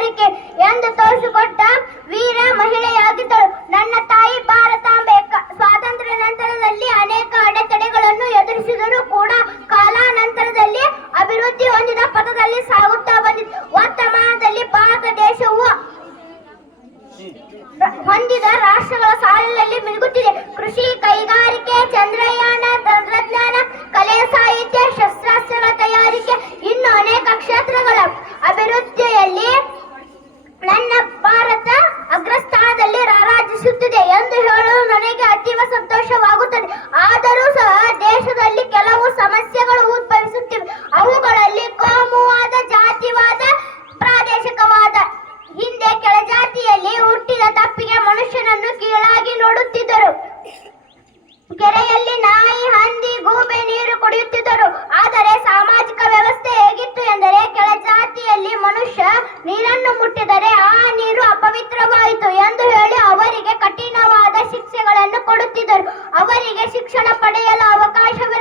ಕೈಗಾರಿಕೆ ಎಂದು ತೋರಿಸಿಕೊಟ್ಟ ವೀರ ಮಹಿಳೆಯಾಗಿದ್ದಳು. ನನ್ನ ತಾಯಿ ಭಾರತಾಂಬೆ ಸ್ವಾತಂತ್ರ್ಯ ನಂತರದಲ್ಲಿ ಅನೇಕ ಅಡೆತಡೆಗಳನ್ನು ಎದುರಿಸಿದರೂ ಕೂಡ ಕಾಲಾನಂತರದಲ್ಲಿ ಅಭಿವೃದ್ಧಿ ಹೊಂದಿದ ಪಥದಲ್ಲಿ ಸಾಗುತ್ತಾ ಬಂದಿದೆ. ವರ್ತಮಾನದಲ್ಲಿ ಭಾರತ ದೇಶವು ಹೊಂದಿದ ರಾಷ್ಟ್ರಗಳ ಸಾಲಿನಲ್ಲಿ ಮಿನುಗುತ್ತಿದೆ. ಕೃಷಿ, ಕೈಗಾರಿಕೆ, ಚಂದ್ರಯಾನ, ತಂತ್ರಜ್ಞಾನ, ಕಲೆ, ಸಾಹಿತ್ಯ, ಶಸ್ತ್ರಾಸ್ತ್ರಗಳ ತಯಾರಿಕೆ, ಇನ್ನು ಅನೇಕ ಕ್ಷೇತ್ರಗಳ ಅಭಿವೃದ್ಧಿಯಲ್ಲಿ ನನ್ನ ಭಾರತ ಅಗ್ರಸ್ಥಾನದಲ್ಲಿ ರಾರಾಜಿಸುತ್ತಿದೆ ಎಂದು ಹೇಳಲು ನನಗೆ ಅತೀವ ಸಂತೋಷವಾಗುತ್ತದೆ. ಆದರೂ ಸಹ ದೇಶದಲ್ಲಿ ಕೆಲವು ಸಮಸ್ಯೆಗಳು ಉದ್ಭವಿಸುತ್ತಿವೆ. ಅವುಗಳಲ್ಲಿ ಕೋಮುವಾದ, ಜಾತಿವಾದ, ಪ್ರಾದೇಶಿಕವಾದ. ಹಿಂದೆ ಕೆಳಜಾತಿಯಲ್ಲಿ ಹುಟ್ಟಿದ ತಪ್ಪಿಗೆ ಮನುಷ್ಯನನ್ನು ಕೀಳಾಗಿ ನೋಡುತ್ತಿದ್ದರು. ಕೆರೆಯಲ್ಲಿ ನಾಯಿ, ಹಂದಿ, ಗೂಬೆ ನೀರು ಕುಡಿಯುತ್ತಿದ್ದರು. ಆದರೆ ಸಾಮಾಜಿಕ ವ್ಯವಸ್ಥೆ ಹೇಗಿತ್ತು ಎಂದರೆ ಕೆಳಜಾತಿಯಲ್ಲಿ ಮನುಷ್ಯ ನೀರನ್ನು ಮುಟ್ಟಿದರೆ ಆ ನೀರು ಅಪವಿತ್ರವಾಯಿತು ಎಂದು ಹೇಳಿ ಅವರಿಗೆ ಕಠಿಣವಾದ ಶಿಕ್ಷೆಗಳನ್ನು ಕೊಡುತ್ತಿದ್ದರು. ಅವರಿಗೆ ಶಿಕ್ಷಣ ಪಡೆಯಲು ಅವಕಾಶವಿರಲಿಲ್ಲ.